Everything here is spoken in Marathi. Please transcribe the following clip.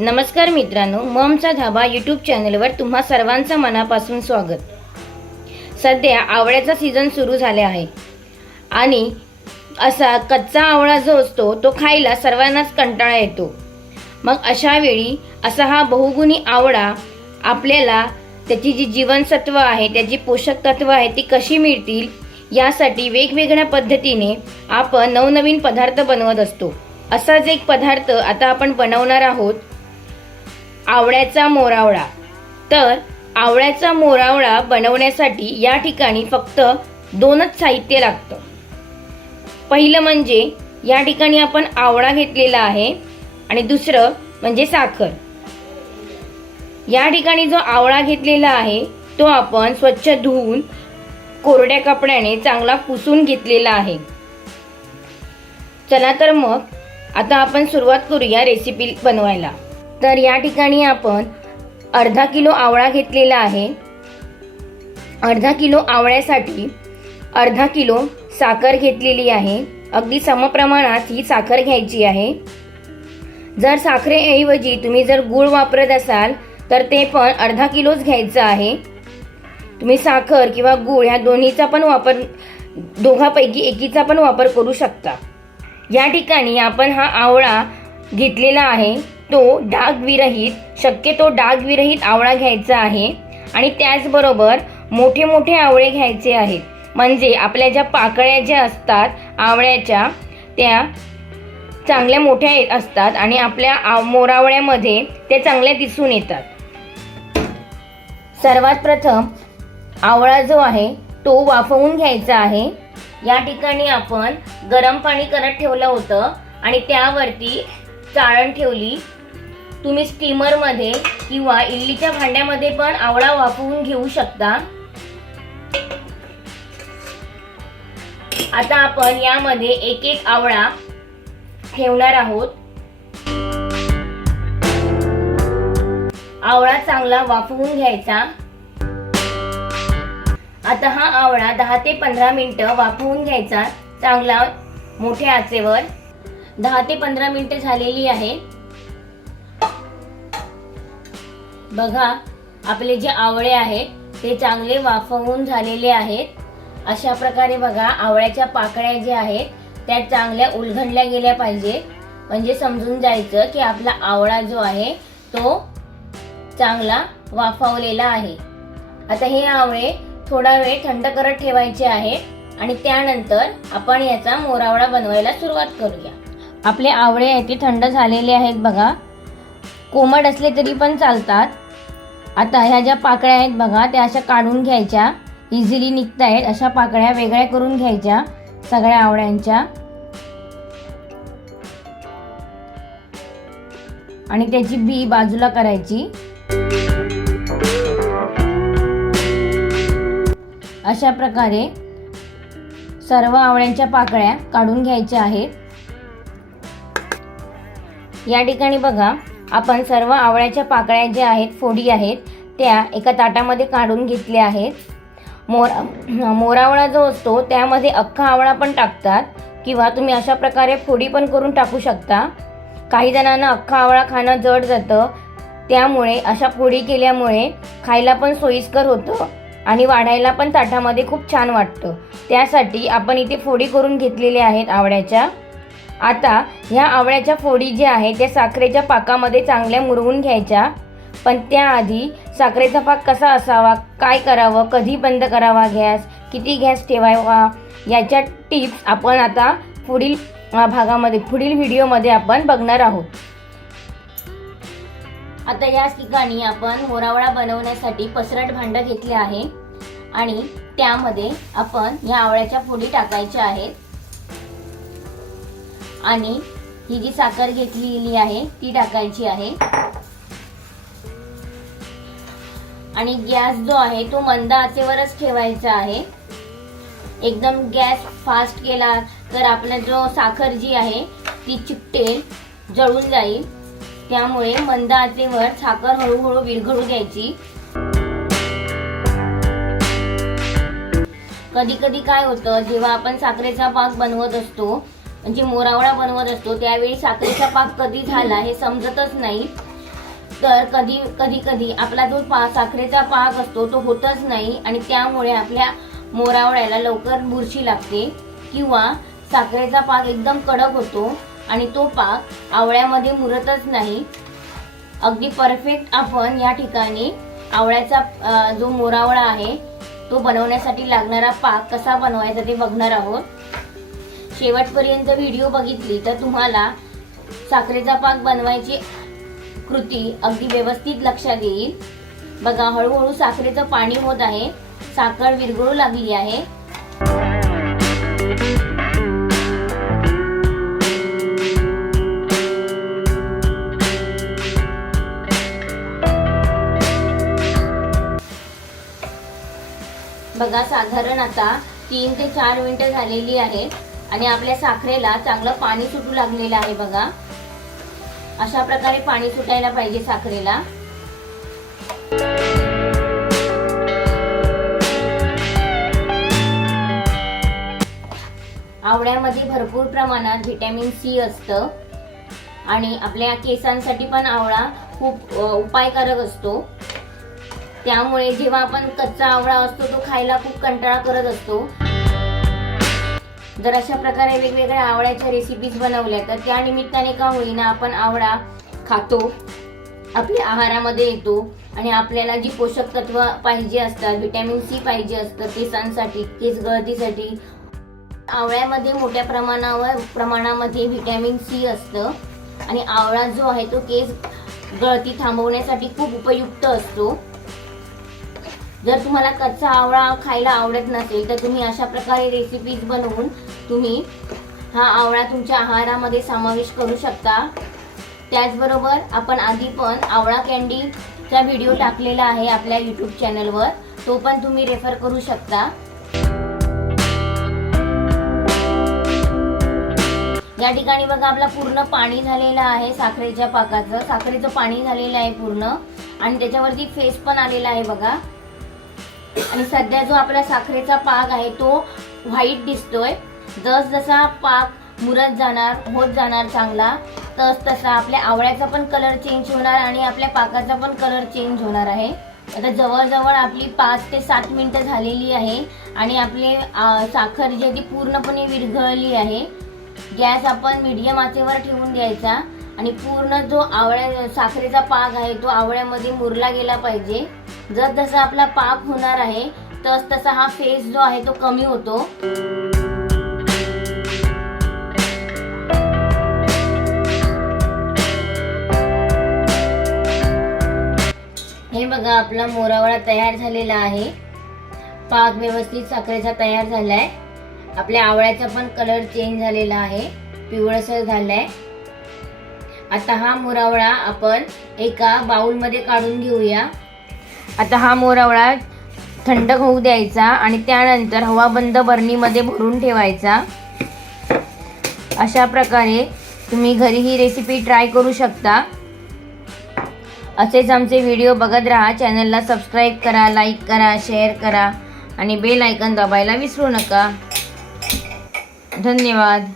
नमस्कार मित्रांनो ममचा धाबा यूट्यूब चॅनलवर तुम्हा सर्वांचं मनापासून स्वागत. सध्या आवळ्याचा सीझन सुरू झाले आहे. आणि असा कच्चा आवळा जो असतो तो खायला सर्वांनाच कंटाळा येतो. मग अशा वेळी असा हा बहुगुणी आवळा आपल्याला त्याची जी जीवनसत्व आहे त्याची पोषक तत्व आहे ती कशी मिळतील यासाठी वेगवेगळ्या पद्धतीने आपण नवनवीन पदार्थ बनवत असतो. असाच एक पदार्थ आता आपण बनवणार आहोत आवळ्याचा मोरावळा. तर आवळ्याचा मोरावळा बनवण्यासाठी या ठिकाणी फक्त दोनच साहित्य लागतं. पहिलं म्हणजे या ठिकाणी आपण आवळा घेतलेला आहे आणि दुसरं म्हणजे साखर. या ठिकाणी जो आवळा घेतलेला आहे तो आपण स्वच्छ धुवून कोरड्या कपड्याने चांगला पुसून घेतलेला आहे. चला तर मग आता आपण सुरुवात करूया रेसिपी बनवायला. तर या ठिकाणी आपण अर्धा किलो आवळा घेतलेला आहे. अर्धा किलो आवळ्यासाठी अर्धा किलो साखर घेतलेली आहे. अगदी समप्रमाणात ही साखर घ्यायची आहे. जर साखरेऐवजी तुम्ही जर गूळ वापरत असाल तर ते पण अर्धा किलोच घ्यायचं आहे. तुम्ही साखर किंवा गूळ ह्या दोन्हीचा पण वापर दोघापैकी एकीचा पण वापर करू शकता. या ठिकाणी आपण हा आवळा घेतलेला आहे. तो डागविरहित शक्यतो डागविरहित आवळा घ्यायचा आहे आणि त्याचबरोबर मोठे मोठे आवळे घ्यायचे आहेत. म्हणजे आपल्या ज्या पाकळ्या ज्या असतात आवळ्याच्या त्या चांगल्या मोठ्या येत असतात आणि आपल्या आव- मोरावळ्यामध्ये त्या चांगल्या दिसून येतात. सर्वात प्रथम आवळा जो आहे तो वाफवून घ्यायचा आहे. या ठिकाणी आपण गरम पाणी करत ठेवलं होतं आणि त्यावरती चाळण ठेवली. तुम्ही स्टीमरमध्ये किंवा इडलीच्या भांड्यामध्ये पण आवळा वाफवून घेऊ शकता. आता आपण यामध्ये एक एक आवळा ठेवणार आहोत. आवळा चांगला वाफवून घ्यायचा. आता हा आवळा दहा ते पंधरा मिनिट वाफवून घ्यायचा चांगला मोठ्या आचेवर. दहा ते पंधरा मिनिटं झालेली आहे. बघा आपले जे आवळे आहेत ते चांगले वाफवून झालेले आहेत. अशा प्रकारे बघा आवळ्याच्या पाकळ्या ज्या आहेत त्या चांगल्या उलघडल्या गेल्या पाहिजे. म्हणजे समजून जायचं की आपला आवळा जो आहे तो चांगला वाफवलेला आहे. आता हे आवळे थोडा वेळ थंड करत ठेवायचे आहे आणि त्यानंतर आपण याचा मोरावळा बनवायला सुरुवात करूया. आपले आवळे आहेत ते थंड झालेले आहेत बघा. कोमट असले तरी पण चालतात. आता ह्या ज्या पाकळ्या आहेत बघा त्या अशा काढून घ्यायच्या. इझिली निघत आहेत अशा पाकळ्या वेगळ्या करून घ्यायच्या सगळ्या आवळ्यांच्या. आणि त्याची बी बाजूला करायची. अशा प्रकारे सर्व आवळ्यांच्या पाकळ्या काढून घ्यायच्या आहेत. या ठिकाणी बघा आपण सर्व आवळ्याच्या पाकळ्या ज्या आहेत फोडी आहेत त्या एका ताटामध्ये काढून घेतल्या आहेत. मोरा मोरावळा जो असतो त्यामध्ये अख्खा आवळा पण टाकतात किंवा तुम्ही अशा प्रकारे फोडी पण करून टाकू शकता. काही जणांना अख्खा आवळा खाणं जड जातं. त्यामुळे अशा फोडी केल्यामुळे खायला पण सोयीस्कर होतं आणि वाढायला पण ताटामध्ये खूप छान वाटतं. त्यासाठी आपण इथे फोडी करून घेतलेल्या आहेत आवळ्याच्या. आता ह्या आवळ्याच्या फोडी ज्या आहे त्या साखरेच्या पाकामध्ये चांगल्या मुरवून घ्यायच्या. पण त्याआधी साखरेचा पाक कसा असावा काय करावं कधी बंद करावा गॅस किती गॅस ठेवावा याच्या टिप्स आपण आता पुढील भागामध्ये पुढील व्हिडिओमध्ये आपण बघणार आहोत. आता याच ठिकाणी आपण मोरावळा बनवण्यासाठी पसरट भांडं घेतले आहे. आणि त्यामध्ये आपण या आवळ्याच्या फोडी टाकायच्या आहेत. आणि ही जी साखर घेतलेली आहे ती टाकायची आहे. आणि गॅस जो आहे तो मंद आचेवरच ठेवायचा आहे. एकदम गॅस फास्ट केला तर आपला जो साखर जी आहे ती चिकटेल जळून जाईल. त्यामुळे मंद आचेवर साखर हळूहळू विरघळू द्यायची कधी कधी काय होतं जेव्हा आपण साखरेचा पाक बनवत असतो म्हणजे मोरावळा बनवत असतो त्यावेळी साखरेचा पाक कधी झाला हे समजतच नाही. तर कधी कधी कधी आपला जो पा साखरेचा पाक असतो तो होतच नाही आणि त्यामुळे आपल्या मोरावळ्याला लवकर बुरशी लागते किंवा साखरेचा पाक एकदम कडक होतो आणि तो पाक आवळ्यामध्ये मुरतच नाही. अगदी परफेक्ट आपण या ठिकाणी आवळ्याचा जो मोरावळा आहे तो बनवण्यासाठी लागणारा पाक कसा बनवायचा ते बघणार आहोत. शेवटपर्यंत व्हिडिओ बघितली तर तुम्हाला साखरेचा पाक बनवायची कृती अगदी व्यवस्थित लक्षात येईल. बघा हळूहळू साखरेचं पाणी होत आहे. साखर विरघळू लागली आहे. बघा साधारण आता तीन ते चार मिनिटं झालेली आहेत आणि आपल्या साखरेला चांगलं पाणी सुटू लागलेलं आहे बघा. अशा प्रकारे पाणी सुटायला पाहिजे साखरेला. आवळ्यामध्ये भरपूर प्रमाणात व्हिटॅमिन सी असतं. आणि आपल्या केसांसाठी पण आवळा खूप उपायकारक असतो. त्यामुळे जेव्हा आपण कच्चा आवळा असतो तो खायला खूप कंटाळा करत असतो. जर अशा प्रकारे वेगवेगळ्या आवळ्याच्या रेसिपीज बनवल्या तर त्या निमित्ताने का होईना आपण आवळा खातो आपल्या आहारामध्ये येतो आणि आपल्याला जी पोषक तत्व पाहिजे असतात व्हिटॅमिन सी पाहिजे असतं केसांसाठी केस गळतीसाठी आवळ्यामध्ये मोठ्या प्रमाणावर प्रमाणामध्ये व्हिटॅमिन सी असतं आणि आवळा जो आहे तो केस गळती थांबवण्यासाठी खूप उपयुक्त असतो. जर तुम्हाला कच्चा आवळा खायला आवडत नसेल तर तुम्ही अशा प्रकारे रेसिपीज बनवून तुम्ही हा आवळा तुमच्या आहारामध्ये समावेश करू शकता. त्याचबरोबर आपण आधी पण आवळा कॅन्डीचा व्हिडिओ टाकलेला आहे आपल्या यूट्यूब चॅनलवर तो पण तुम्ही रेफर करू शकता. या ठिकाणी बघा आपला पूर्ण पाणी झालेलं आहे साखरेच्या पाकाचं. साखरेचं पाणी झालेलं आहे पूर्ण. आणि त्याच्यावरती फेस पण आलेला आहे बघा. आणि सध्या जो आपला साखरेचा पाक आहे तो व्हाईट दिसतोय. जस जसा पाक मुरत जाणार होत जाणार चांगला तस तसा आपल्या आवळ्याचा पण कलर चेंज होणार आणि आपल्या पाकाचा पण कलर चेंज होणार आहे. आता जवळजवळ आपली पाच ते सात मिनटं झालेली आहे आणि आपली साखर जी आहे ती पूर्णपणे विरघळली आहे. गॅस आपण मीडियम आचेवर ठेवून द्यायचा आणि पूर्ण जो आवळ्या साखरेचा पाक आहे तो आवळ्यामध्ये मुरला गेला पाहिजे. जसजसा आपला पाक होणार आहे तस तसा हा फेस जो आहे तो कमी होतो. हे बघा आपला मोरावळा तयार झालेला आहे. पाक व्यवस्थित साखरेचा तयार झालाय. आपल्या आवळ्याचा पण कलर चेंज झालेला आहे. पिवळसर झालाय. आता हा मोरावळा आपण एका बाऊलमध्ये काढून घेऊया. आता हा मोरावळा थंड होऊ द्यायचा आणि त्यानंतर हवाबंद बरणीमध्ये भरून ठेवायचा. अशा प्रकारे तुम्ही घरी ही रेसिपी ट्राय करू शकता. असेच आमचे व्हिडिओ बघत राहा. चॅनलला सबस्क्राईब करा लाईक करा शेअर करा. आणि बेल आयकन दाबायला विसरू नका. धन्यवाद.